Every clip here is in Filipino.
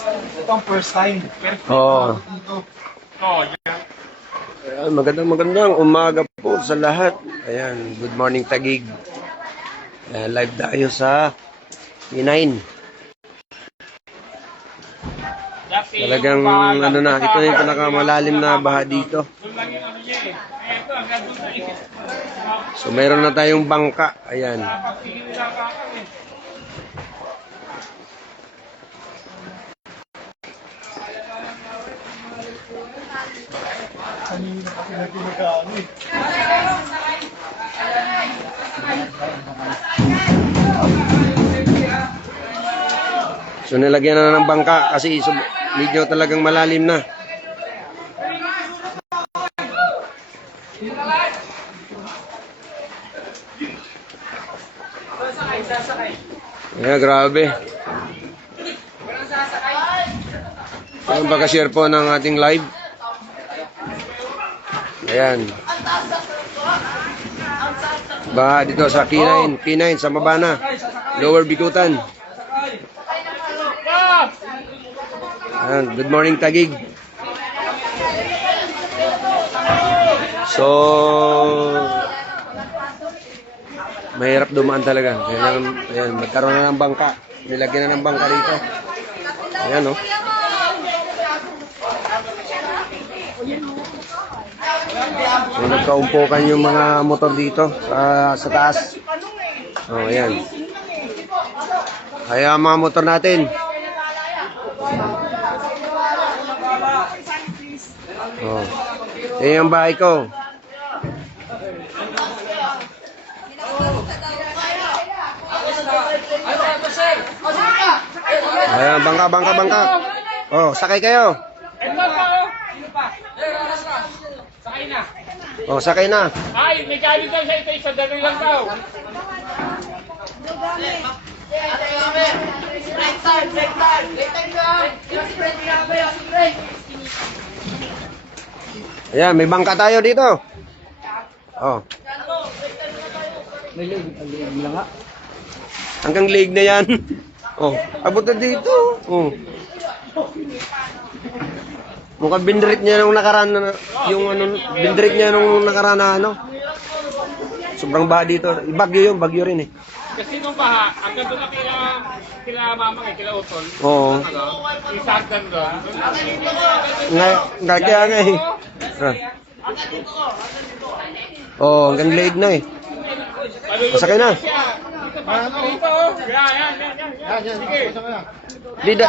Ito ang first time. Oo. Ayan, magandang umaga po sa lahat. Ayan, good morning Taguig. Ayan, live tayo sa P9. Talagang ano na, ito na yung pinakamalalim na baha dito. So mayroon na tayong bangka. Ayan. So nilagyan na ng bangka kasi medyo talagang malalim na. Yeah, grabe. Ayan, baka-share po ng ating live. Ayan. Baha dito sa P9 sa Mabana, Lower Bikutan. Ayan, good morning Taguig. So mahirap dumaan talaga. Ayan, magkaroon na ng bangka. Nilagyan na ng bangka dito. Ayan, no? So, nagkaumpukan yung mga motor dito sa taas. Oh, ayan. Kaya mga motor natin. Oh. Ayan yung bahay ko. Ayan, bangka. Oh, sakay kayo. Sakay na. Oh, sakay na. Ay, may galing daw sa ito, isa daloy lang daw. Ayan, may bangka tayo dito. Oh. Hanggang leg na yan. Oh, abot na dito. Oh. Mukhang bindirit niya nung nakaraan na, yung ano, bindirit niya nung nakaraan na ano. Sobrang baha dito. Bagyo yun, bagyo rin eh. Kasi nung baha, hanggang doon na kila mama kila Utol. Oo. Isa hanggang doon. Kaya nga eh. Oh, hanggang leg na eh. Masakay na. Dito pa, dito. Yan. Sige. Dida.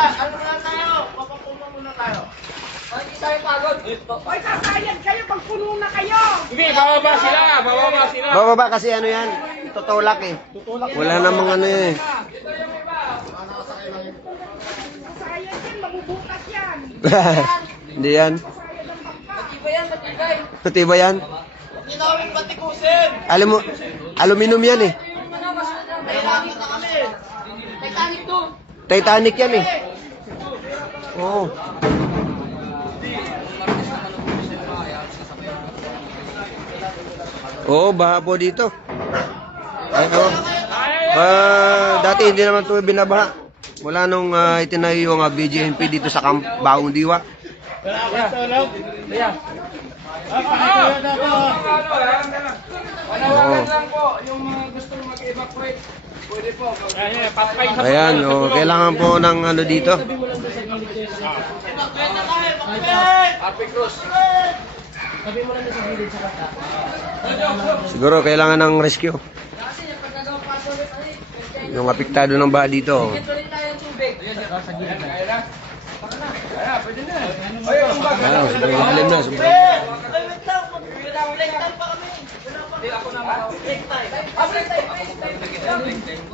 Hoy, sasayad kayo pag puno na kayo. Hindi, bababa sila. Bababa kasi ano yan. Tutulak eh. Wala namang ano eh. Sasayad yan, mabubukas yan. Hindi yan. Matibay yan. Alam mo, aluminum yan eh. Titanic yan eh. Oo. Oo, baha po dito. Ay, oh. Dati hindi naman ito binabaha. Mula nung itinayo yung BGMP dito sa Baong Diwa. Ayan, oh, kailangan po ng ano dito. Siguro kailangan ng rescue. Yung apektado ng baha dito. Sobrang lalim na.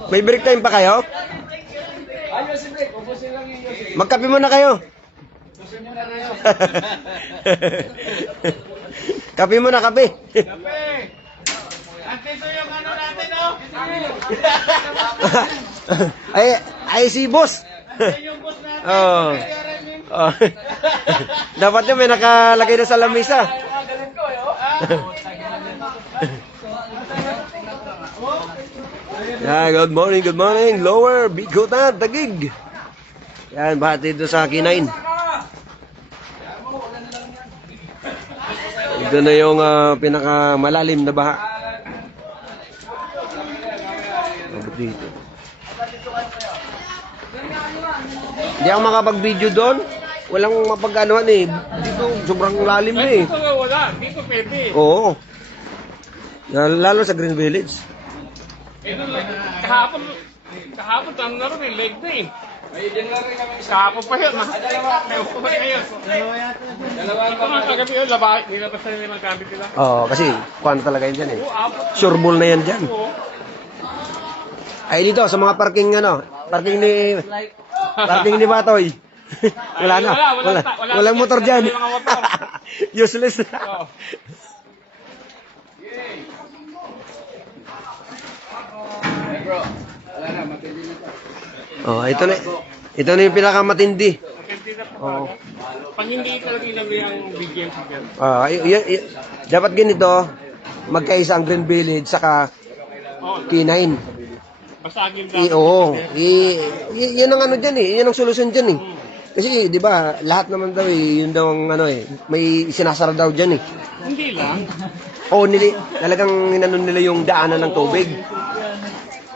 May break time pa kayo? Magkape muna kayo. Kape muna, kape. Andito yung ano natin, no? Ay si boss. Yung boss natin. Oh. Oh. Dapat yung may nakalagay na sa lamisa. Yeah, good morning, Lower Bikutan, Taguig. Yan, baha dito sa Kinain. Ito na yung pinakamalalim na baha. Abot dito. Hindi ako makapag-video doon. Walang mapag-anuhan eh. Dito, sobrang lalim na eh. Dito nga wala. Dito pwede. Oo. Lalo sa Green Village. Kahapon tam na rin, leg na eh. Kahapon pa yun, ha? May upo pa ngayon. Ito nga kagabi yun, nilabas na nila ng gamit nila. Oo, kasi kuwan talaga yun dyan eh. Oo, apat. Sure ball na yan dyan. Oo. Ay dito, sa mga parking parking ni Batoy. Wala na. Walang motor dyan. Walang motor. Useless. Oo. Oh, ito na yung pinakamatindi. Matindi na po. Oo. Pag hindi talaga ilagay ang BGM signal. Dapat ganito, magkaisa ang Green Village saka Oo. K9. Basagin Oo. Yan ang ano dyan eh. Yan ang solusyon dyan eh. Kasi, di ba, lahat naman daw eh, yun daw ang ano eh, may sinasara daw dyan eh. Hindi lang. Oo, talagang inanon nila yung daanan ng tubig.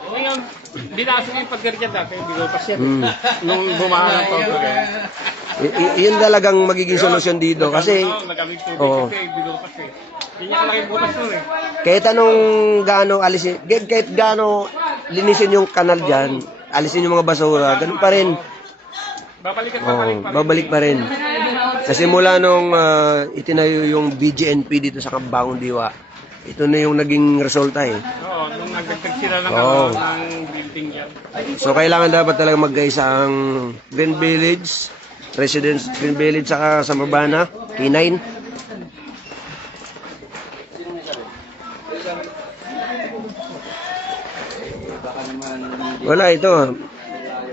Ngayon, binasok yung pagkarga dati, hindi ko pa siya. Mm. Nung bumaha ng tubig. Yun talagang magiging solusyon dito kasi Nagamit tubig Oo. kasi, binutas eh. Hindi niya kalaki butas nun eh. kahit anong gaano alisin, kahit gaano linisin yung kanal dyan, alisin yung mga basura, ganun pa rin. Babalik at Oo, babalik pa rin. babalik pa rin. Kasi mula nung itinayo yung BGNP dito sa Kambangong Diwa, ito na yung naging resulta eh. Oo, nung nagdagdag sila ng, Oo. ng building yan. So kailangan dapat talaga magkaisa ang Green Village, Residence Green Village saka sa Mabana, K9. Wala ito.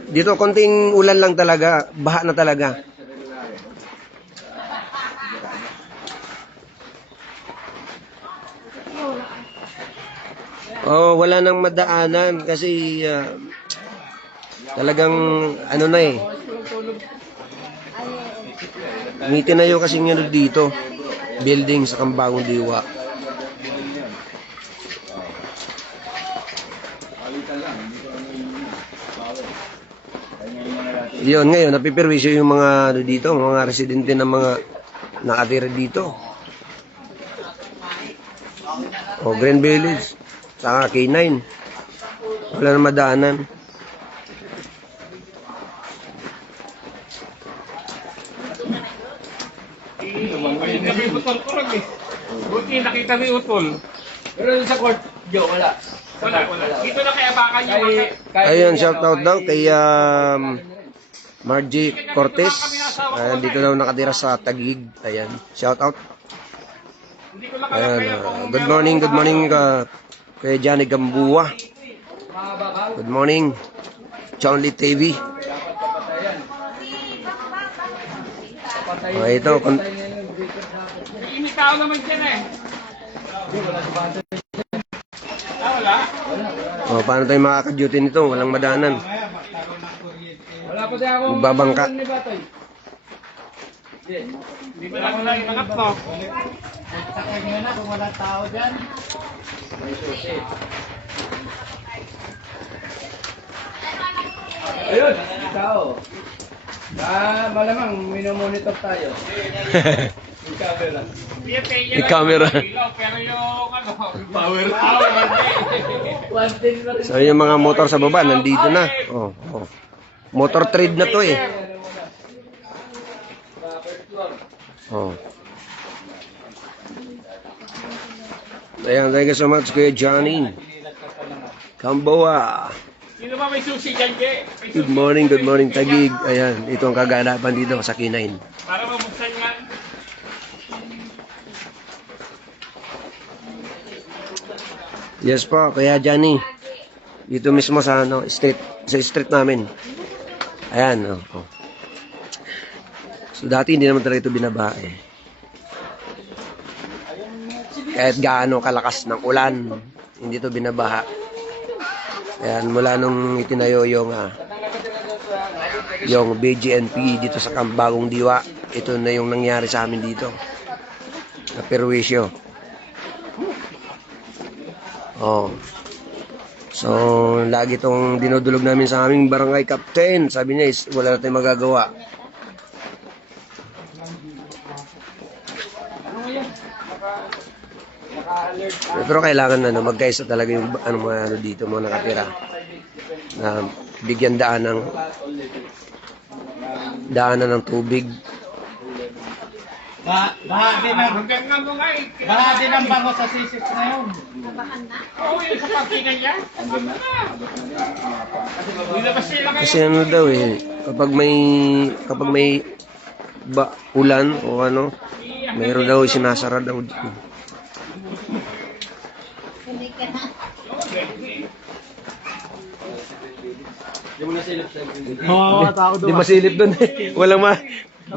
Dito konting ulan lang talaga, baha na talaga. Oh, wala nang madaanan kasi talagang ano na eh. May tinayo kasi ng dito, building sa Kambangong Diwa. Yun, ngayon, napiperwisyo yung mga ano dito, mga residente ng mga nakatira dito. O, Green Village, saka K9. Wala na madaanan. Kami utol kurag eh. Buti nakita mo yung utol. Pero sa court, Joe, wala. Wala. Dito na kaya baka yung Ayun, shout out daw kay Margie Cortez. Ayan, dito daw nakatira sa Taguig. Ayan, shout out. Hindi ko na kaya Ayan, kung good morning kay Johnny Gambua. Good morning, Chonli TV. Ito, may initaw naman dyan eh. Wala. paano tayo makaka-duty nito? Walang madaanan. Wala pa siya akong Magbabangka. ni Batoy. Hindi ba lang wala yung angat no? Sakay nga na kung walang tao dyan. Ayun, tao. Malamang minomonitor tayo. Yung camera. May camera. Pero yung ano, power. One thing na rin. So yung mga motor sa baba nandito na. Oh. Motor trade na to eh. Oh. Ayan, thank you so much Kuya Johnny Gamboa. Sino ba may susi dyan, Je? May Good susi. morning Taguig. Ayan, ito ang kaganapan dito sa K9. Para mabuksan yan. Yes po, Kuya Johnny. Dito mismo sa street namin. Ayan, oh. So dati hindi naman talaga ito binabaha eh. Kahit gaano kalakas ng ulan, hindi ito binabaha. Ayan, mula nung itinayo yung yung BGNP dito sa Bagong Diwa. Ito na yung nangyari sa amin dito. Na perwisyo. Oh. So, lagi itong dinudulog namin sa aming barangay captain. Sabi niya, wala na tayong magagawa. Pero kailangan magkaisa talaga yung mga dito, mga nakatira. Na bigyan daanan ng tubig. Baha din ang bango sa sisip na yun. Oo, yun sa pagkingan niya. Kasi ano daw kapag may ulan o ano, mayroon daw sinasara daw dito. Di masilip doon eh. Walang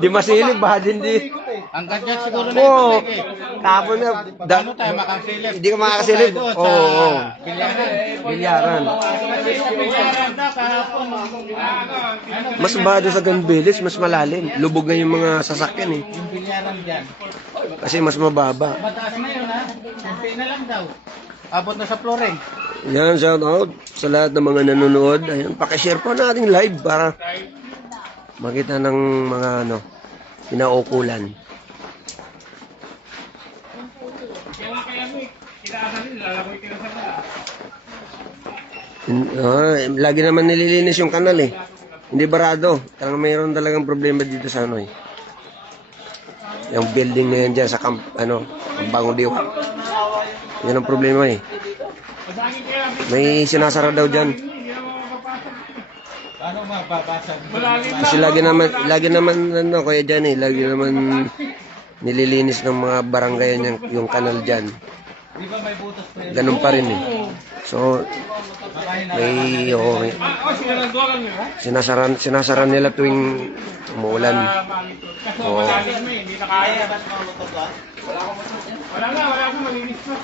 di masilip, baha din di. Hanggang dyan siguro na Oo. ito. Tapon na. Paano tayo makasilip? Hindi ka makakasilip. Oo. Bilyaran. Bilyaran. Bilyaran na kahapon. Mas baha doon sa Ganbeles, mas malalim. Lubog na yung mga sasakyan eh. Yung bilyaran dyan. Kasi mas mababa. Mataas na yun ha. Kunti na lang daw. Abot na sa flooring. Yan, shout out sa lahat ng mga nanonood. Ayun, pakishare po natin live para makita ng mga pinaukulan. Lagi naman nililinis yung kanal eh. Hindi barado. Talagang mayroon talagang problema dito sa yung building na yan dyan sa Bagong Diwa. Yan ang problema eh. May sinasara daw dyan. Paano mababasag? Kasi lagi naman Kuya dyan eh. Lagi naman nililinis ng mga barangay yung kanal dyan. Di ba may butas pa yun? Ganun pa rin eh. So, may sinasara nila tuwing umuulan. Oo. Hindi na kaya. Wala akong malinis pa.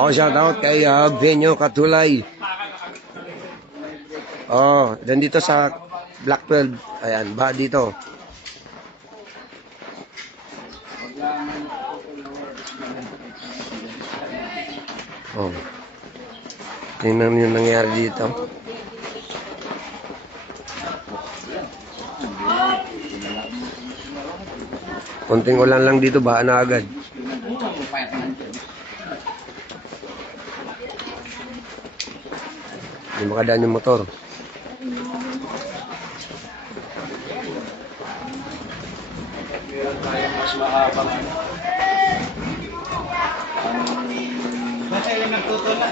Oh, shout out kay Benyo Katulay. Oh, dan dito sa Black 12. Ayan, ba dito. Oh. Tingnan yung nangyari dito. Konting ulan lang dito, baha na agad. Hindi makadaan yung motor.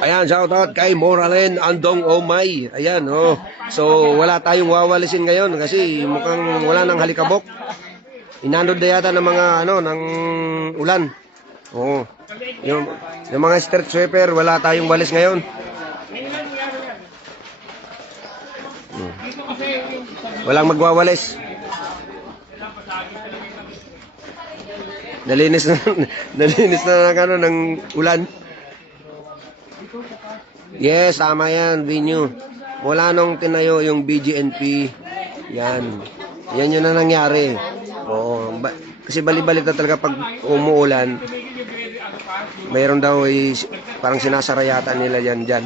Ayan, shout out kay Moralen Andong Omay. Ayan, oh. So, wala tayong wawalisin ngayon kasi mukhang wala nang halikabok. Inanod na yata ng mga, ng ulan. Oo. Yung mga street sweeper, wala tayong walis ngayon. Walang magwawalis. Nalinis na ng ulan. Yes, tama yan, Vinyo. Wala nung tinayo yung BGNP. Yan yun na nangyari. Oo. Kasi bali-bali talaga pag umuulan, mayroon daw parang sinasara yata nila yan dyan.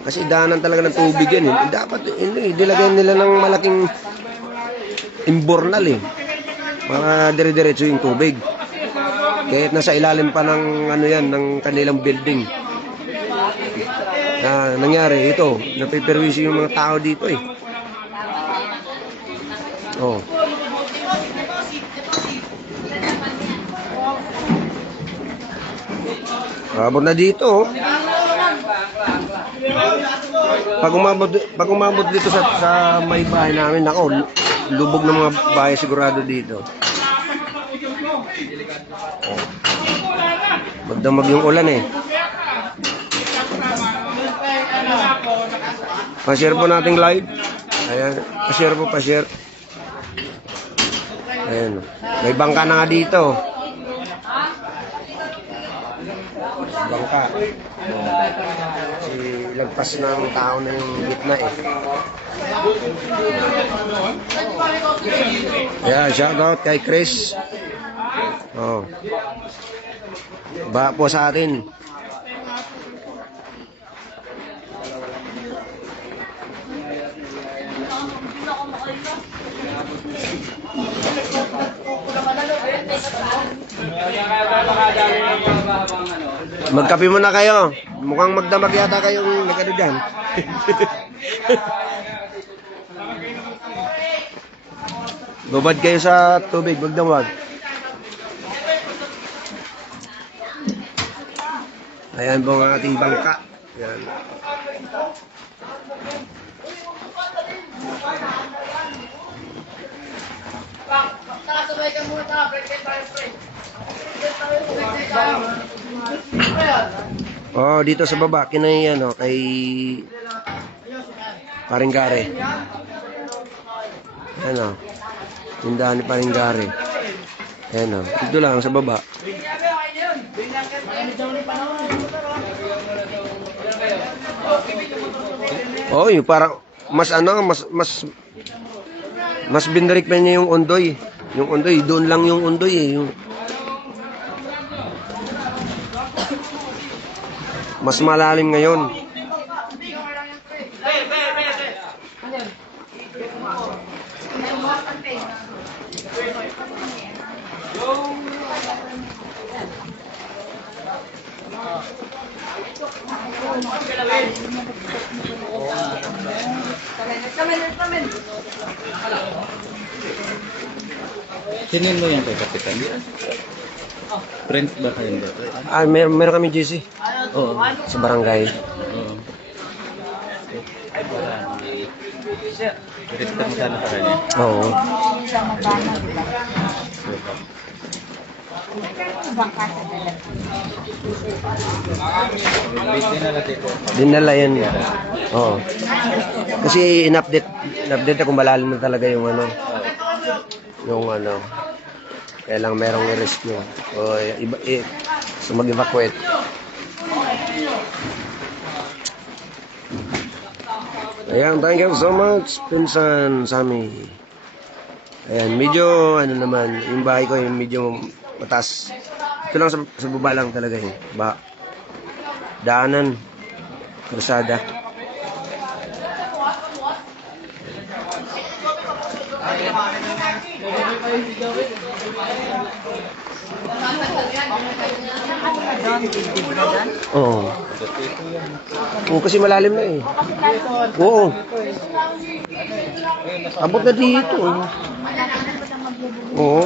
Kasi daanan talaga ng tubig yan eh. Dapat dilagay nila ng malaking imbornal eh. Mga dire-diretso yung tubig. Kahit nasa ilalim pa ng ng kanilang building. Nangyari ito, napiperwisyo yung mga tao dito eh. Oh. Abot na dito oh. Pag umabot dito sa may bahay namin, ako, lubog ng mga bahay sigurado dito. Oh. Magdamag yung ulan eh. Pa-share po nating live. Ayan, pa-share. Ayan. May bangka na nga dito. Bangka. Si lagpas ng tao na yung gitna eh. Yeah, shout out kay Chris. Oh. Ba po sa atin. Magkape muna kayo. Mukhang magdamag yata kayong nagano dyan. Babad kayo sa tubig, magdamag. Ayan po ang ating bangka. Ayan. Oh, dito sa baba, kinay ano, kay Paringgare. Ano? Tindahan ni Paringgare. Ayan o, dito lang sa baba. Oh, yung parang mas ano, mas binrik pa niya yung Ondoy. Yung Ondoy, doon lang yung Ondoy eh. Yung mas malalim ngayon. Sinin mo yan kay Kapitan? Friends ba kayo ba? Ah, meron kami GC Oo. sa barangay. Oo. Register mo sana para niya. Oo. Dinala yan. Oo. Kasi in-update kung malalim na talaga yung ano. Kailang merong i-rescue. O so mag-evacuate. Ayan, thank you so much, Pinsan Sammy. Ayan, medyo, ano naman, yung bahay ko yung medyo mataas. Ito lang sa baba lang talaga eh. Daanan, krusada. Oo. Oo, kasi malalim na eh. Oo. Abot na dito. Oo.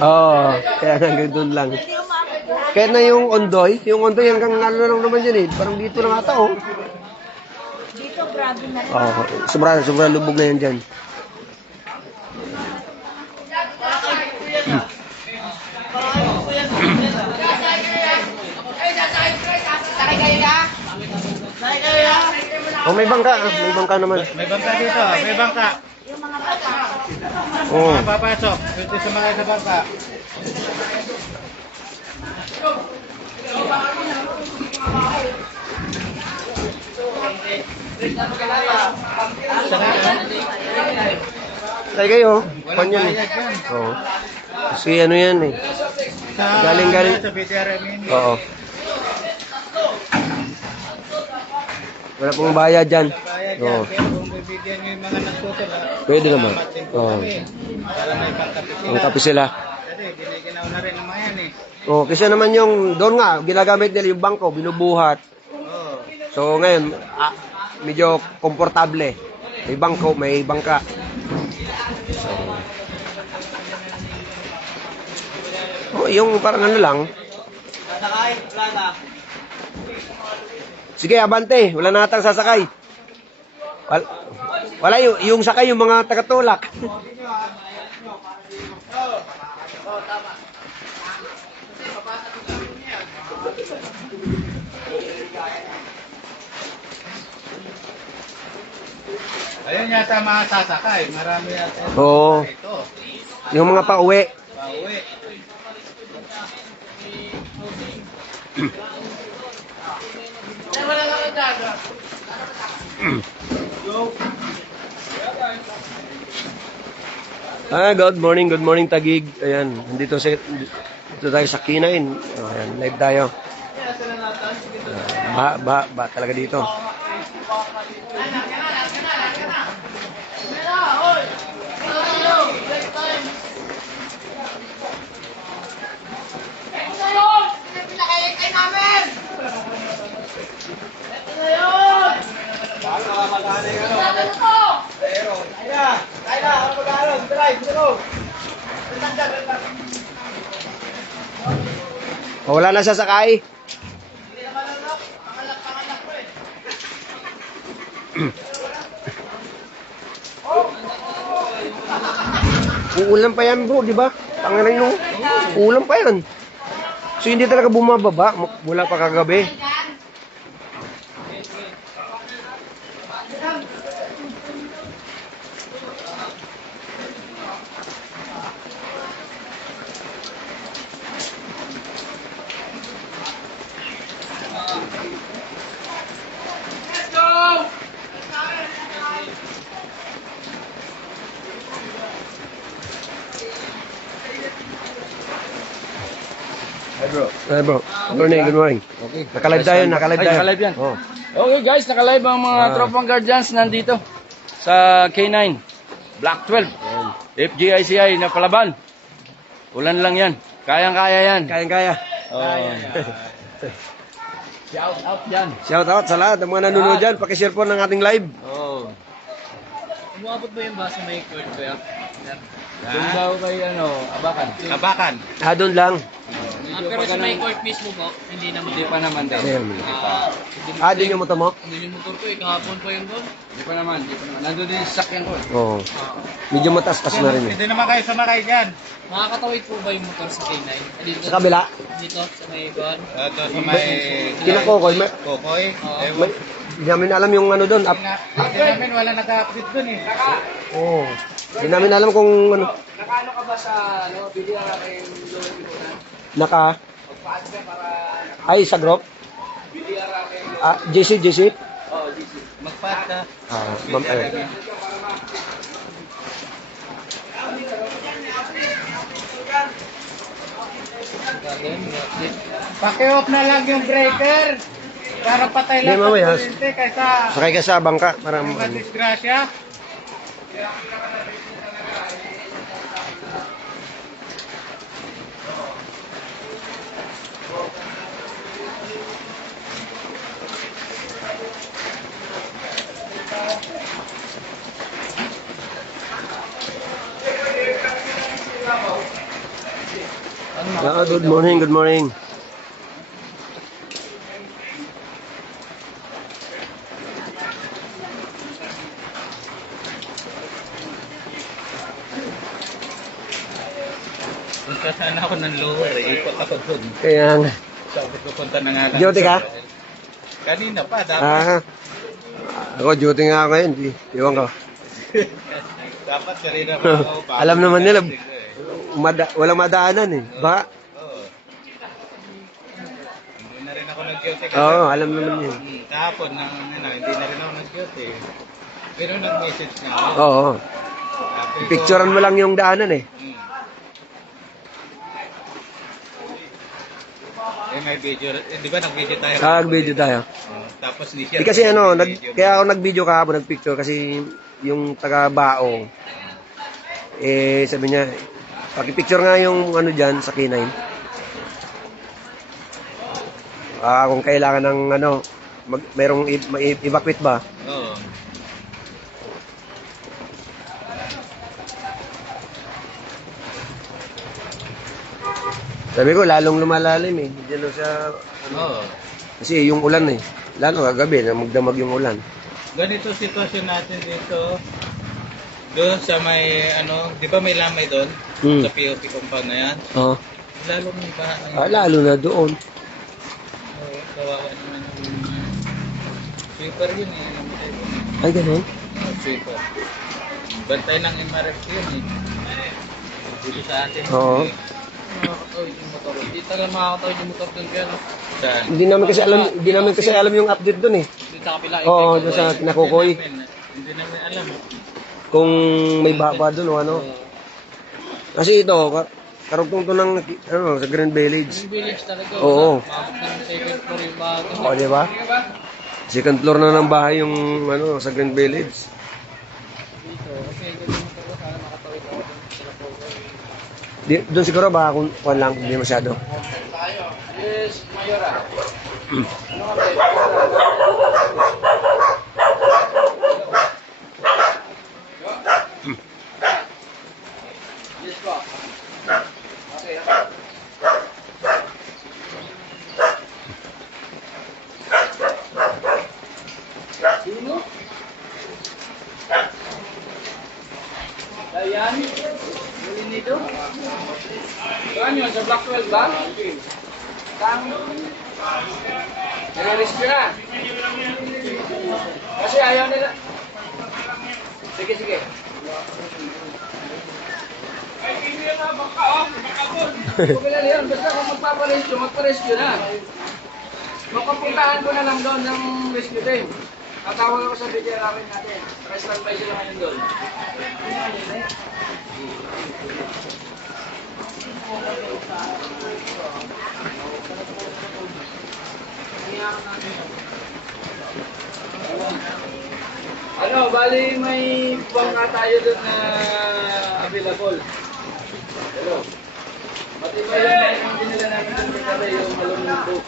Oo. Kaya hanggang doon lang. Kaya na yung Ondoy hanggang ano na lang naman yan eh. Parang dito lang ata oh. Dito, grabe na rin. Oo. Sobra lubog na yan dyan. Oh, may bangka. May bangka naman. May bangka dito, may bangka. Yung mga bata. Oo. Papasok, dito sa mga sa bangka. Tay kayo. Walang Panyan bayad yan. Oo. Kasi ano yan eh. Galing. Sa BTRM. Oo. Wala pong bayad dyan. Bayad yan, Oo. pero kung bibigyan nyo yung mga nagtutok, Pwede naman. salamat din po Oo. kami. Para may pangkapit Ang sila. kape sila. Kasi giniginaw na rin naman yan eh. Oo, kasi naman yung doon nga, ginagamit nila yung bangko, binubuhat. Oo. So ngayon, medyo komportable. May bangko, may bangka. So, yung parang ano lang. Sige, abante. Wala na natang sasakay. Wala yung sakay, yung mga tagatulak. Ayun yata mga sasakay. Marami yata. Oo. Ito. Yung mga pauwi. Pauwi. Good morning Tagig. Ayan, dito tayo sa K9. Ayan, live tayo. Ba talaga dito. Wala na sasakay. Uulan pa yan bro, di ba? Tanganan nyo. Uulan pa yan. So hindi talaga bumababa mula pa kagabi. Hi bro. Good morning. Okay. Nakalive tayo. Nakalive yan. Oh. Okay guys, nakalive ang mga tropang guardians nandito sa K9 Block 12. FGICI na palaban. Ulan lang yan. Kayang-kaya yan. Kayang-kaya. Shout out yan. Shout out sa lahat ng mga nanonood dyan. Pakishare po ng ating live. Umabot ba yung basa may court ko yan? Doon daw kay Abakan. Abakan. Doon lang. Pero sa may court mismo po, hindi naman. Hindi pa naman daw. Din yung motor mo? Hindi yung motor ko eh, kahapon pa yun doon. Hindi pa naman. Nandun din yung sasakyan ko. Oo. Medyo mataas-tas na rin. Hindi naman kayo sumakay dyan. Makakatawid po ba yung motor sa K9? Dito, Sa kabila? Dito, sa may doon. Ito sa may... Kinakokoy. Kokoy. Hindi namin alam yung ano doon. Hindi namin wala nag-update doon eh. Oo. Hindi namin alam kung ano. Nakaano ka ba sa video natin Naka? Ay, sa group? JC? Magpat ka. Ma'am, Paki-off na lang yung breaker. Para patay lang Hindi, mamaya. ang kuryente kaysa Sakay ka sa bangka para disgrasya. Good morning. Punta sana ako ng lower eh. Ikot ako doon. Kaya nga. Sabi ko punta na nga lang. Duty ka? Kanina pa, dapat. Ako duty nga ako ngayon. Iwan ko. Dapat kanina pa ako. Alam naman nila, walang madaanan eh. Baka? Oo. Hindi na rin ako nag-duty kasi. Oo, alam naman yun. Kahapon, hindi na rin ako nag-duty. Pero nag-message na ako. Oo. Sabi ko, Picturean mo lang yung daanan eh. may video. Di ba nag-video tayo? Nag-video tayo. Tapos ni Sher. Kasi kaya ako nag-video kahapon, nag-picture kasi yung taga-Bao, sabi niya, paki-picture nga yung ano dyan sa K9. Kung kailangan ng mayroong evacuate ba? Oo. Sabi ko, lalong lumalalim eh. Diyan lang sa, Oo. kasi yung ulan eh. Lalo kagabi, magdamag yung ulan. Ganito sitwasyon natin dito. Doon sa may, di ba may lamay doon? Sa POP compound na yan. Oo. Lalong may bahay. Lalo na doon. Oo, kawawa naman yung sweeper yun eh. Namatay doon. Ay, ganun? Sweeper. Bantay ng MRF yun eh. Dito sa atin. Oo. makakatawid yung motor. Hindi talaga makakatawid yung motor doon kaya, no? Saan? Hindi namin kasi alam yung update doon eh. Dito sa kapila. Oo, doon sa kinakukoy. Hindi namin alam. Kung may baba doon o ano. Kasi ito, karugtong to ng sa Grand Village. Yung village talaga. Oo. Mabot ng second floor yung bago. O, di ba? Second floor na ng bahay yung sa Grand Village. Dito. Kasi yung motor ko sana makatawid ako doon sa Lapogo. Doon siguro baka kung lang, hindi masyado. Yes, Mayora. Yes po. Okay. Sino? Dayan? Muli nito? Saan yun? Sa Black 12 ba? Saan? Nare-rescue na. Kasi ayaw nila. Sige, sige. Ay, hindi na baka, oh. Baka po. Okay lang yun. Basta kung magpa-rescue na. Makapuntahan ko na lang doon ng rescue team. Tatawag ako sa video namin natin. Restaurant by sila ngayon doon. Ano, bali may bangka tayo doon na available. Pero, matibay yung dinala namin doon kasi yung malumang boat.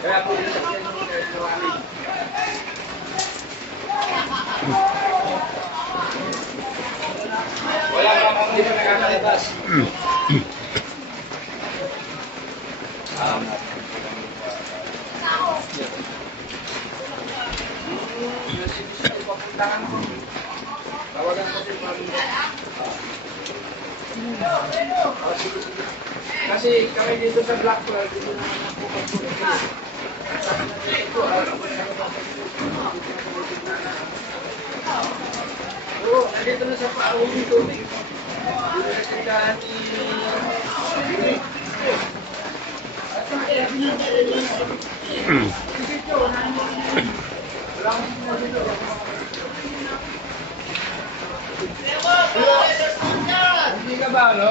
Kaya po yung sakyan ng marami. Wala pa akong hindi pa nakakalabas. Papuntahan ko. Tawagan ko si Pablo. Kasi kami dito sa Blackwell, dito naman ako pagpulit. Oo, nandito na sa paawang ito. Dito na sa tindahan ni... Hindi ka ba, no?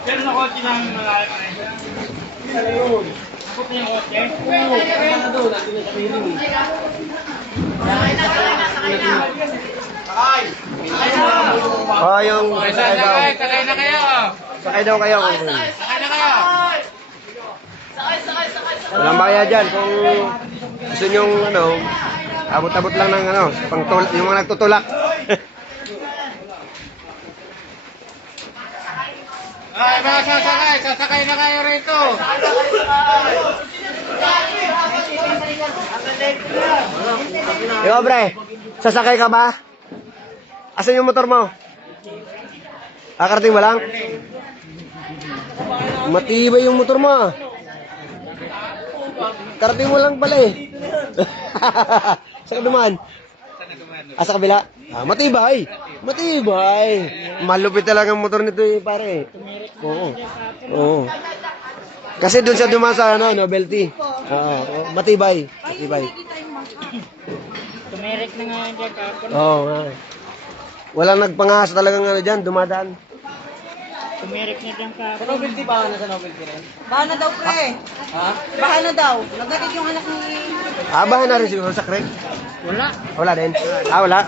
Pero na kotse namin malaki pa rin. Ako po yung kotse? Oo. Kaya na doon. Natin na sa piling. Yung sakay daw. Sakay na kayo. Sakay daw kayo. Sakay na kayo. Walang bayad dyan. Kung gusto nyong abot-abot lang ng yung mga nagtutulak. Ay, mga sasakay. Sasakay na kayo rito. Ikaw, pre, sasakay ka ba? Asan yung motor mo? Kakarating ba lang? Matibay yung motor mo. Karating mo lang pala eh. Saan ka dumaan? Sa kabila? Matibay. Matibay. Malupit talaga ang motor nito eh, pare. Oo. Oo. Kasi doon siya dumaan sa novelty. Matibay. Matibay. Tumirik na nga dyan kapon. Oo nga. Walang nagpangasa talagang dyan, dumadaan. Tumirik na dyan kapon. Novelty ba na sa novelty rin? Baha na daw, pre. Ha? Baha na daw. Nagdating yung anak ni... Bahan na rin siguro sa creek. Wala. Wala din. Wala.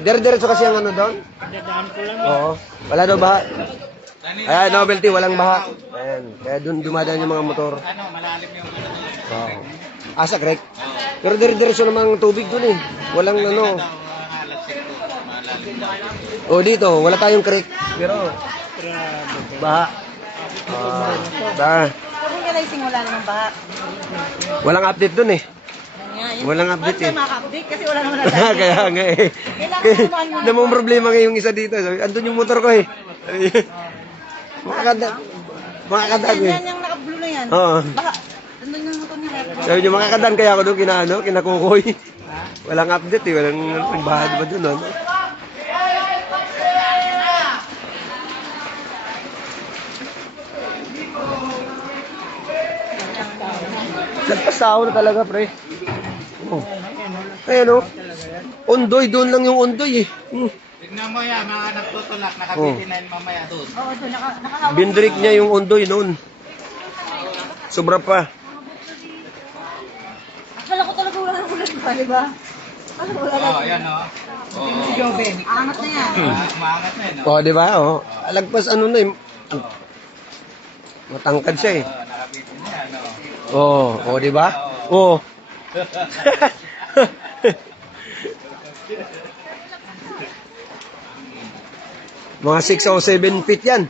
Dire-diretso kasi ang doon. Dadaan ko lang. Oo. Wala daw baha. Ayan, novelty, walang baha. Ayan. Kaya doon dumadaan yung mga motor. Ano, malalim yung ano nila. Oo. Sa creek. Pero dire-diretso namang tubig doon eh. Walang Halasik ko. Malalim. dito, wala tayong creek. Pero, baha. Baha. Sabi ka na Kalaysing wala namang baha. Walang update dun eh. Yan nga, yun. Walang update Paano eh. tayo maka-update? Kasi wala naman na Kaya nga eh. Kailangan naman muna. Namang problema nga yung isa dito. Sabi, andun yung motor ko eh. Sabi, makakadag eh. Yan yung naka-blue na yan. Oo. Baka, nandun yung motor niya. Sabi niyo, makakadan kaya ako doon kinakukoy. Walang update eh. Walang bahad ba doon. Ano? Nagpas tao na talaga, pre. Oh. Ayan, oh. Undoy, doon lang yung undoy, eh. Tignan mo yan, mga nagtutulak, nakabitin mamaya doon. Oo, doon. Nakahawak. Bindrik niya yung undoy noon. Sobra pa. Akala ko talaga wala nang ulan pa, di ba? Akala ko wala nang Yan o. Si Joven. Angat na yan. Umangat na yun, no? Oh, di ba? Oh. Alagpas ano na, eh. Matangkad siya, eh. Nakabitin na yan, no? Oh, oh, di ba? Oh. Mga 6 o 7 feet yan.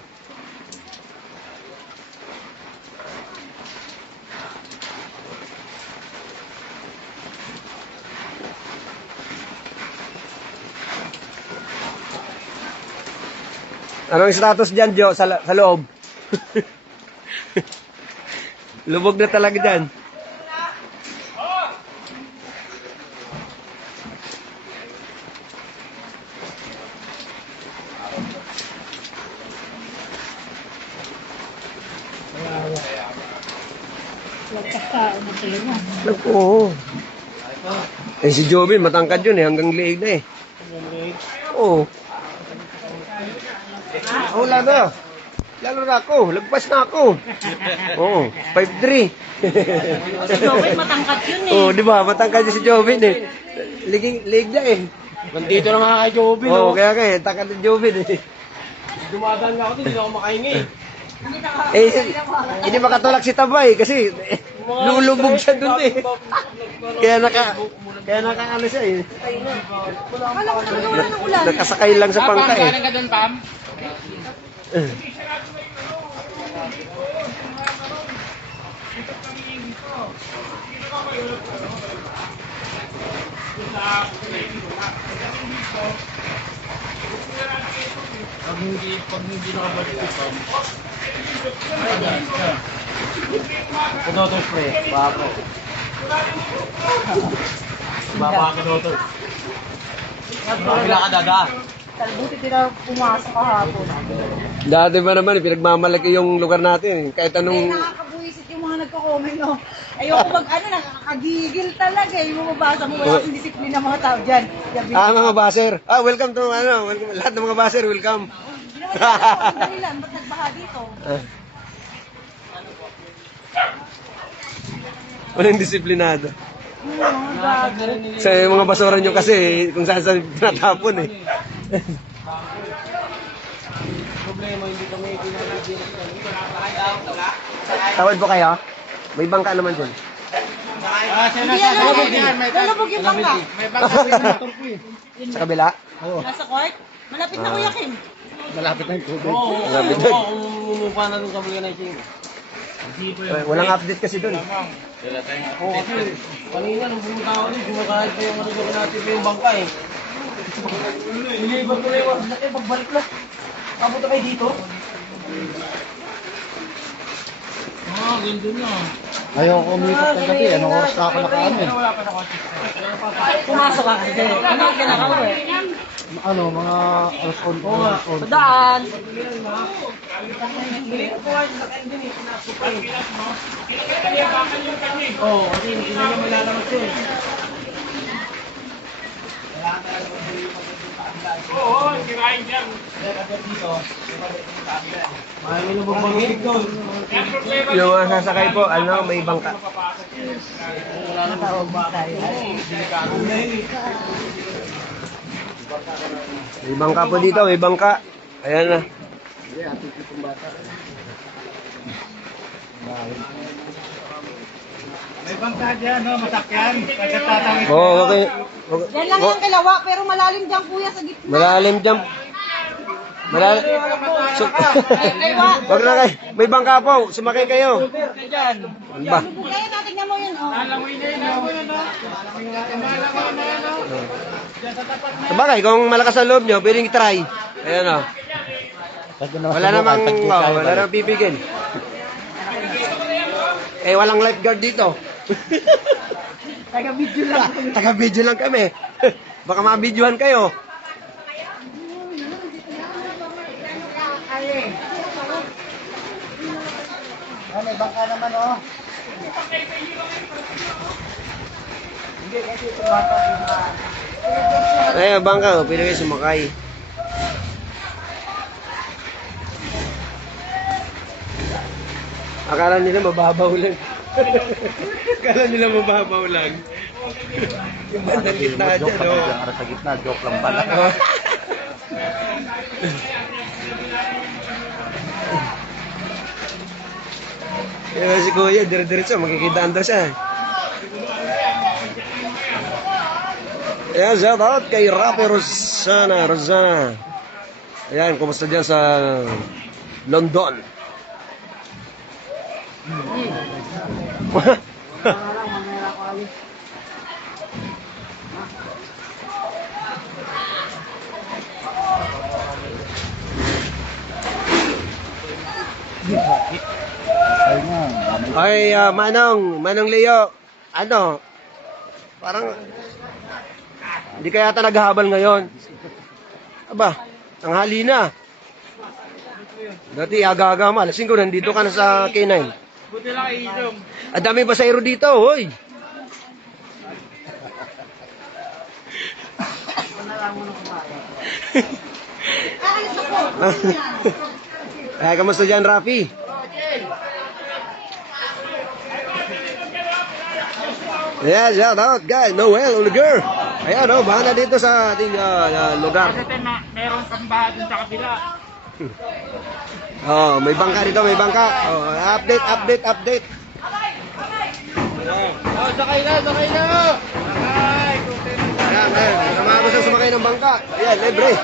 Anong status dyan, Jo, sa loob? Lubog na talaga dyan. Oo. Eh si Jobin, matangkad yun eh, hanggang liig na eh. Oo. Oh, wala na. Lalo na ako, lagpas na ako. Oo, 5'3". Si Joven, matangkat yun eh. Oo, di ba? Matangkad yun si Jobin eh. Liig niya eh. Nandito lang nga kay Joby, Oo, kaya nga eh, takad ni Jobin eh. Dumadaan nga ako din, hindi ako makahingi. Eh, hindi makatulak si Tabay kasi lulubog siya dun eh. Kaya ano siya eh. Akala ko talaga wala nang ulan. Nakasakay lang sa pangka eh. Galing ka doon, Pam? Pag hindi nakabalik si Pam. Kunotor spray, bako. Baba kunotor. Kabila ka daga. Buti tila pumasok kahapon. Dati ba naman, pinagmamalaki yung lugar natin. Kahit Eh, anong... nakakabuisit yung mga nagko-comment, no? Ayoko nakakagigil talaga. Yung mababasa mo, wala akong disiplina mga tao dyan. Gabi. mga baser. Welcome to, welcome. Lahat ng mga baser, welcome. Hindi naman ako ang dahilan. Ba't nagbaha dito? Walang disiplinado. Mga gago. Sa mga basura nyo kasi, kung saan saan tinatapon eh. Tawad po kayo? May bangka naman dyan. Hindi yan, lalabog yung bangka. May bangka din na turko eh. Sa kabila? Nasa court? Malapit na Kuya Kim. Malapit na yung tubig. Malapit na. Umupa na rin kami na yung Walang update kasi dun. Oo, kasi kanina nung pumunta ako din, kumakain pa yung ano natin pa yung bangka eh. Nilibag ko na yung laki, pagbalik na. Kapunta kayo dito? Ganda na. Ayaw ko umikot ng gabi. Anong oras na ako nakaamin? Wala pa sa kotse. Pumasok ka kasi. Ano ang kinakauwi? Ano, mga alas 11. Daan. Oo, kasi hindi na niya malalamas yun. Oo, kirain dyan. May lumabang doon. Yung sasakay po, may bangka. May bangka po dito, may bangka. Ayan na. May bangka dyan, no? Masakyan. Pagkatatawid. Okay. Yan lang yung kalawa, pero malalim dyan kuya sa gitna. Malalim dyan. Malala. Wag na kayo. May bangka po. Sumakay kayo. Ano ba? Kaya natin mo yun, oh. Sabagay, kung malakas ang loob nyo, pwedeng try. Ayan o. Wala namang, wala namang pipigil. Eh, walang lifeguard dito. Taga-video lang. Taga-video lang kami. Baka mabidyohan kayo. May bangka naman, oh. Ayun, bangka o. Pwede kayo sumakay. Akala nila mababaw lang. Akala nila mababaw lang. Yung bandang gitna dyan, Joke oh. lang pala sa gitna, joke lang pala. Kaya si Kuya, dire-diretso, magkikitaan daw siya. Ayan, shout out kay Rapi Rosana. Ayan, kumusta dyan sa London? Ay, Manong Leo, ano, parang, hindi kaya yata naghahabal ngayon. Aba, tanghali na. Dati, aga-aga mo, alas 5, nandito ka na sa K9. Buti lang ilong. Ang dami pasahero dito, hoy. Ay, kamusta dyan, Rafi? Yeah, shout out, guys. Noel Oliger. Ayan, oh, bahala dito sa ating lugar. Kasi meron pang baha dun sa kabila. Oh, may bangka dito, may bangka. Oh, update. Oh, sakay na! Ayan, sa mga gusto sumakay ng bangka. Ayan, libre.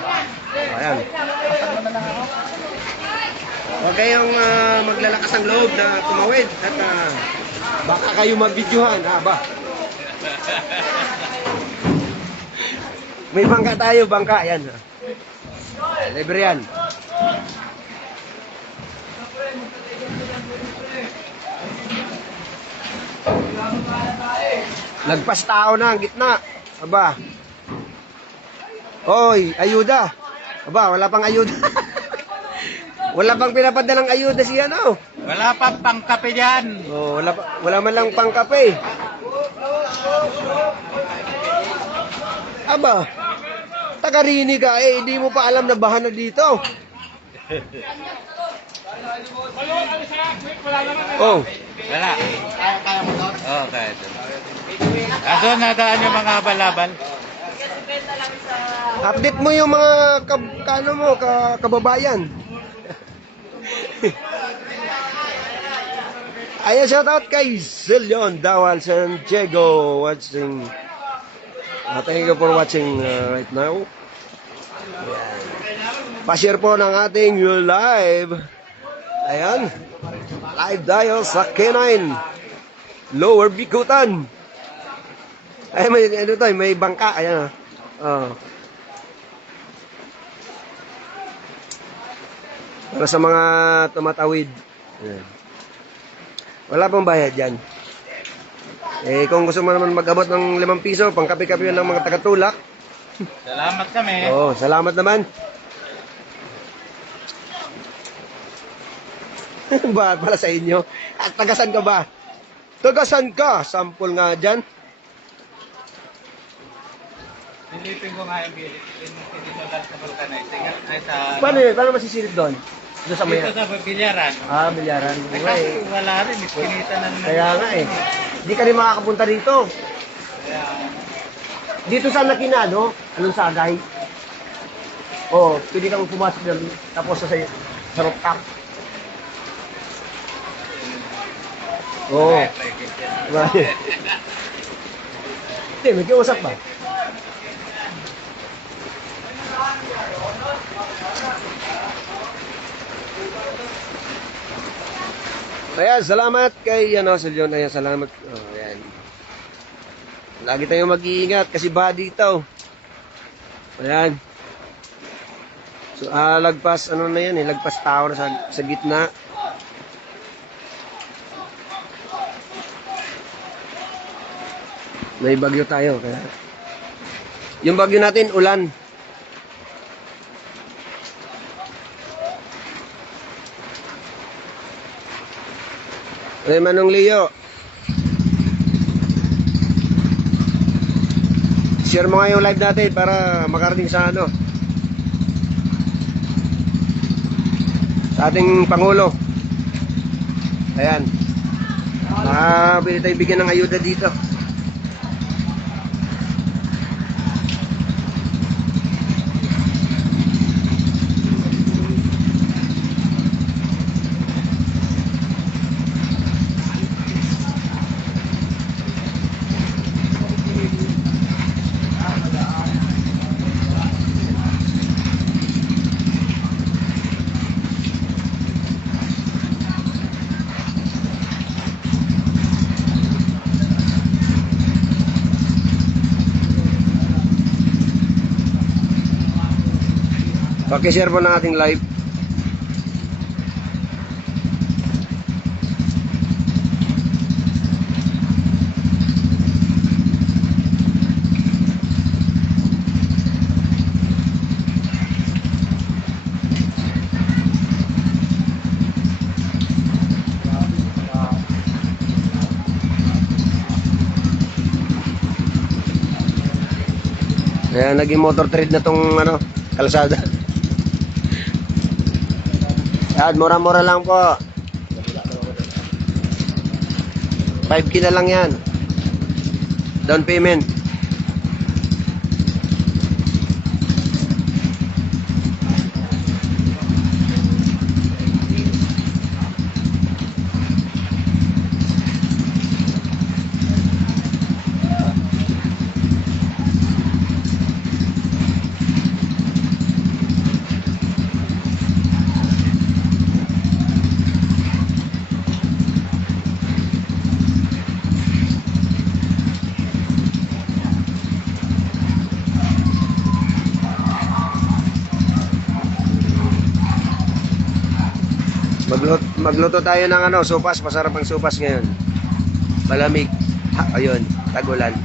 Ayan. Huwag kayong maglalakas ang loob na tumawid at baka kayo mabidyohan. Ba? May bangka tayo, bangka. Ayan. Libre yan. Lagpas tao na ang gitna. Aba. Hoy, ayuda. Aba, wala pang ayuda. Wala pang pinapadalang ayuda si ano. Wala pang pangkape dyan. Oh, wala man lang pangkape. Aba. Tagarini ka hindi mo pa alam na baha na dito. Oh. Wala. Kaya mo doon? Oo, kaya doon. Doon nadaan yung mga balabal. Update mo yung mga kababayan. Ayan, shout out kay Zillion Dawal Santiago watching. Thank you for watching right now. Pa-share po ng ating live. Ayan. Live tayo sa K9. Lower Bikutan. Ay, may bangka. Ayan. Oh. Para sa mga tumatawid. Ayan. Wala pang bayad yan. Eh, kung gusto mo naman mag-abot ng 5 piso, pangkape-kape yun ng mga tagatulak. Salamat kami. Oo, salamat naman. Bakit pala sa inyo? At tagasan ka ba? Tagasan ka? Sample nga dyan. Silipin ko nga yung bilit. Pinitodal sa vulcanize. Ay sa... Paano masisilip doon? Doon sa Dito sa bilyaran. bilyaran. Ay, kasi wala rin. Pinita na naman. Kaya nga eh. Hindi ka rin makakapunta dito. Kaya... Dito sa Nakinado, anong sagay? Oo, pwede kang pumasok doon. Tapos sa rooftop. Oo. Hindi, may kiusap ba? Ayan, salamat kay Sir John. Ayan, salamat. Oh, ayan. Lagi tayong mag-iingat kasi baha dito. Ayan. So, lagpas, na yan eh, lagpas tower sa gitna. May bagyo tayo. Kaya yung bagyo natin, ulan. Eh, Manong Leo. Share mo nga yung live natin para makarating sa sa ating Pangulo. Ayan. Pwede tayo bigyan ng ayuda dito. Paki-share po ng ating live. Kaya naging motor trade na tong kalsada. Yan, mura-mura lang po. 5K na lang yan. Down payment. Magluto tayo ng sopas, masarap ang sopas ngayon. Malamig. Ayun, tagulan.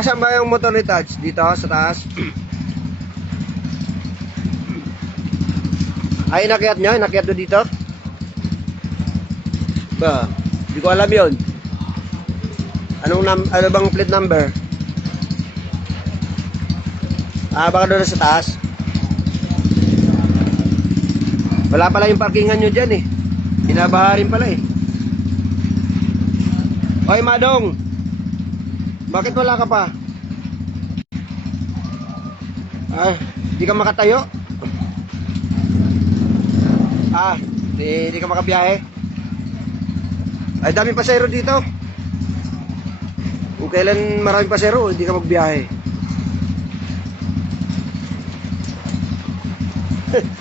Asan ba yung motor ni Taj? Dito, sa taas? Ay, nakiat niya? Nakiat doon dito? Ba? Hindi ko alam yun. Ano bang plate number? Baka doon sa taas? Wala pala yung parkingan nyo dyan eh. Binabaha rin pala eh. Oy, Madong! Bakit wala ka pa? Di ka makatayo? Di ka makabiyahe? Ay, daming pasero dito. Kung kailan maraming pasero, hindi ka magbiyahe.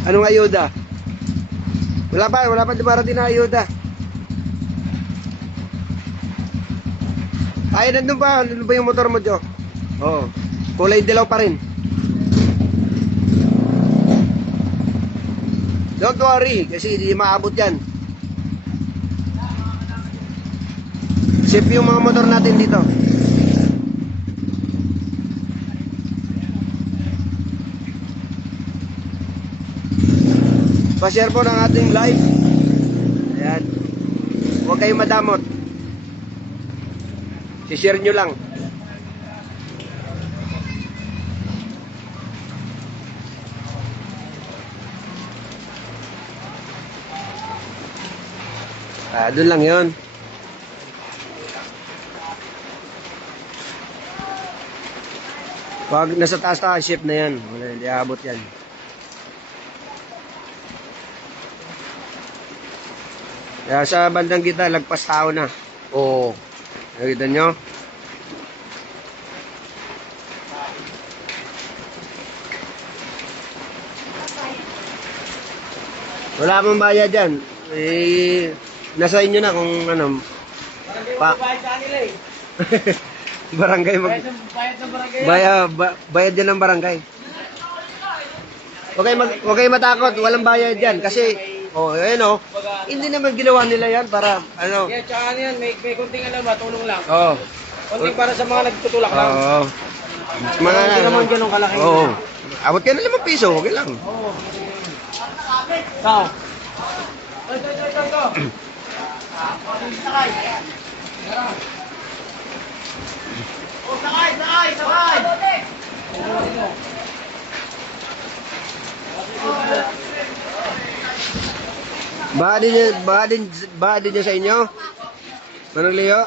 Anong ayuda? Wala pa dumarating na ayuda. Ay, nandun ba yung motor mo, Jo? Oo. Kulay dilaw pa rin. Don't worry, kasi hindi maabot yan. Safe yung mga motor natin dito. Pa-share po ng ating live. Ayan. Huwag kayong madamot. I-share nyo lang. Doon lang yun. Pag nasa taas shift na yan. Wala, hindi aabot yan. Kaya sa bandang kita, lagpas tao na. Oo. Nakita nyo? Wala pong bayad dyan. Eh, nasa inyo na kung ano. Bayad sa kanila eh. Barangay mag... Bayad sa barangay. Bayad yan ng barangay. Huwag kayo matakot, walang bayad yan. Kasi, ayun hindi naman ginawa nila yan para, ano. Yeah, tsaka ano yan, may konting alam ba, tulong lang. Oo. Konting para sa mga nagtutulak lang. Oo. Mga, Hindi naman ganun kalaki. Oo. Abot ka na 5 piso, okay lang. Oo. Sao? Ito. Sakay. Oh, sakay. Baha din niya sa inyo? Manong Leo?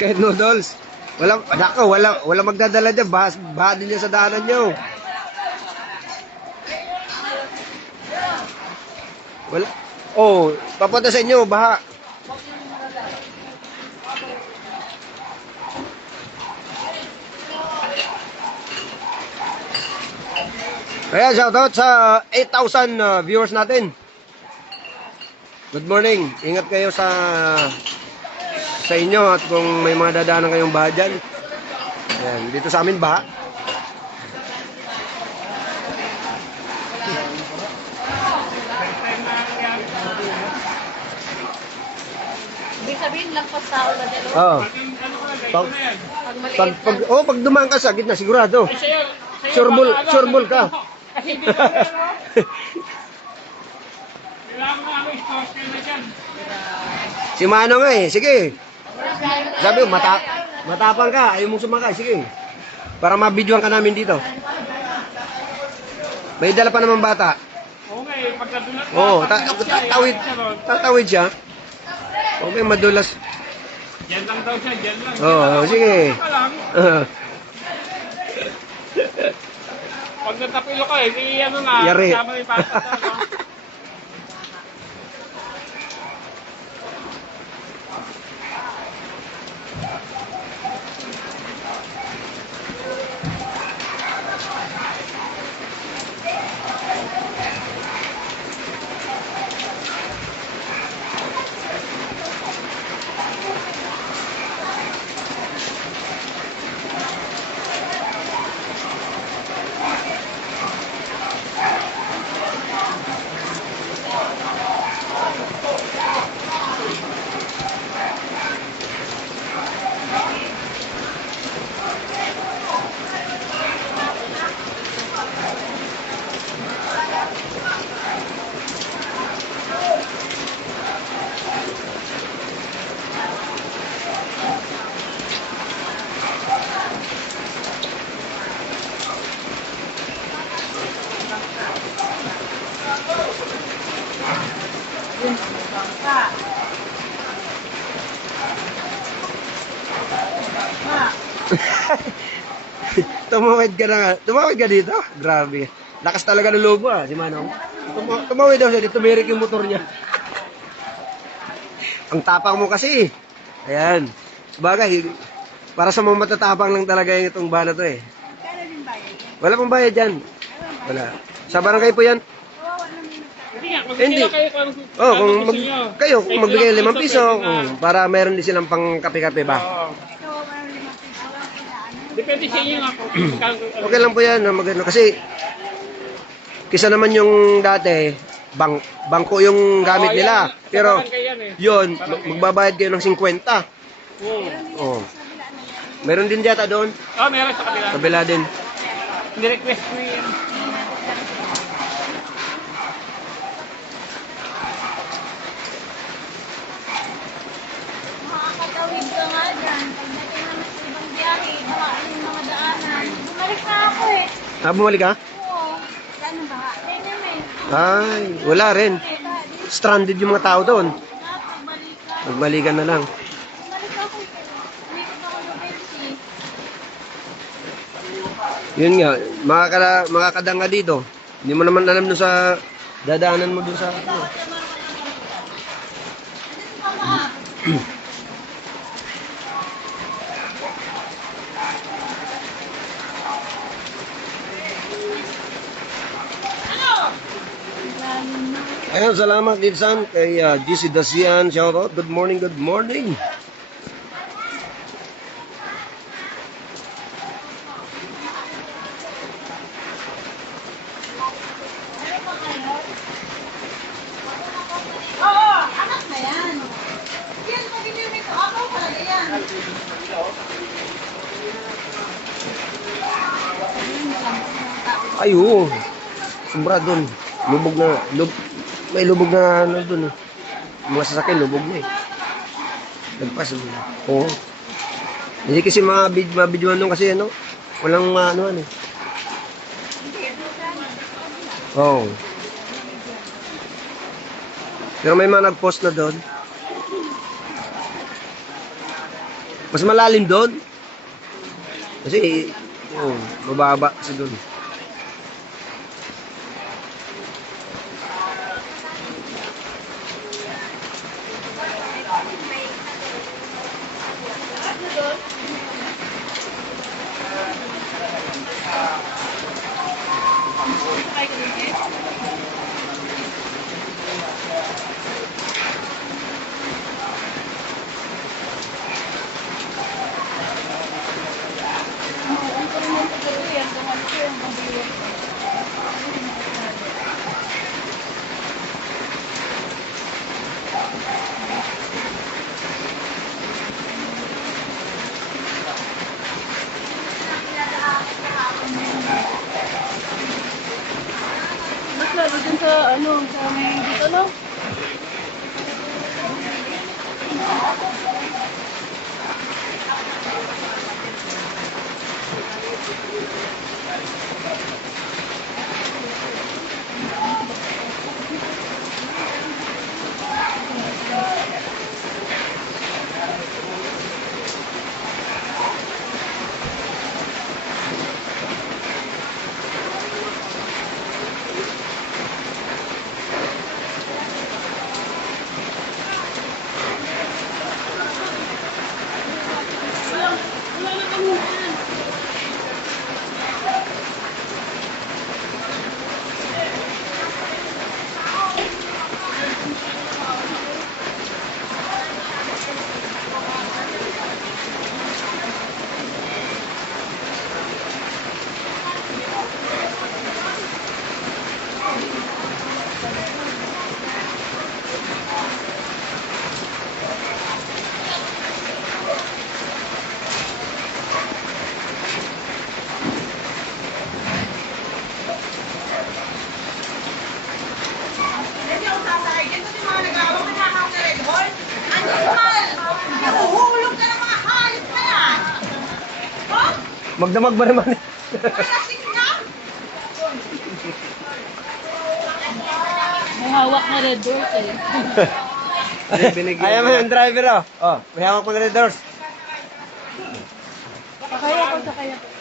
Kahit noodles. Wala magdadala dyan. Baha din niya sa daanan nyo. Wala. Oh, papunta sa inyo, baha. Kaya shoutout sa 8,000 viewers natin. Good morning. Ingat kayo sa inyo at kung may mga dadaanan kayong baha dyan. Ayan, dito sa amin baha. Ibig sabihin, lampas tao na dyan. Oo. Pag dumaan ka sa gitna, sigurado. Sureball ka. Si Manong sige. Sabi mo, matapang ka, ayaw mong sumakay, sige. Para mabidyoan ka namin dito. May dala pa naman bata. Okay, pagkadulat Oo, tatawid siya. Okay, madulas. Diyan lang daw siya, diyan lang. Oo, sige. Pag natapilo ka ano na, Yari. kasama yung pasok. Tumawid ka dito? Grabe. Lakas talaga ng lobo si Manong. Tumawid daw siya dito, tumirik yung motor niya. Ang tapang mo kasi. Ayan. Bagay, para sa mga matatapang lang talaga itong bana to eh. Kaya din bayad yan. Wala pong bayad dyan. Wala. Sa barangay po yan. Kawawa naman yung Hindi nga, Hindi. kayo kung magbigay 5 piso, para meron din silang pang kape-kape ba? Oo. kawawa ng 5 piso. Wala ko na ano. Depende sa inyo nga kung Okay lang po yan, magano kasi kisa naman yung dati, bangko yung gamit nila. Pero yun, magbabayad kayo ng 50. Oh. Meron din yata doon. Oh, meron sa kabila. Kabila din. Ni-request ko yan. Bumalik na ako eh. Bumalik ka? Oo. Saan ang baha? May. Ay, wala rin. Stranded yung mga tao doon. Pagbalik ka. Magbalikan na lang. Bumalik ako. Umikot ako ng Pepsi. Yun nga, makakadang ka dito. Hindi mo naman alam doon sa dadaanan mo doon sa... Ayun, salamat Lidsan kay GC Dasian. Shoutout. Good morning, good morning. Oo, anak na yan. Yan, pag hindi mo ito, ako talaga yan. Ay, oo. Sobra doon. Lubog na. May lubog na ano doon. Eh. Mga sasakyan, lubog na eh. Nagpas. Oo. Hindi kasi mabidyoan doon kasi ano. Walang ano eh. Oo. Pero may mga nag-post na doon. Mas malalim doon. Kasi, mababa kasi doon. Mas lalo dun sa, sa may dito, no? Magdamag ba naman? May hawak na red doors eh. Ayaw mo yung driver oh. Oh, may hawak mo na red doors. Sakaya ko.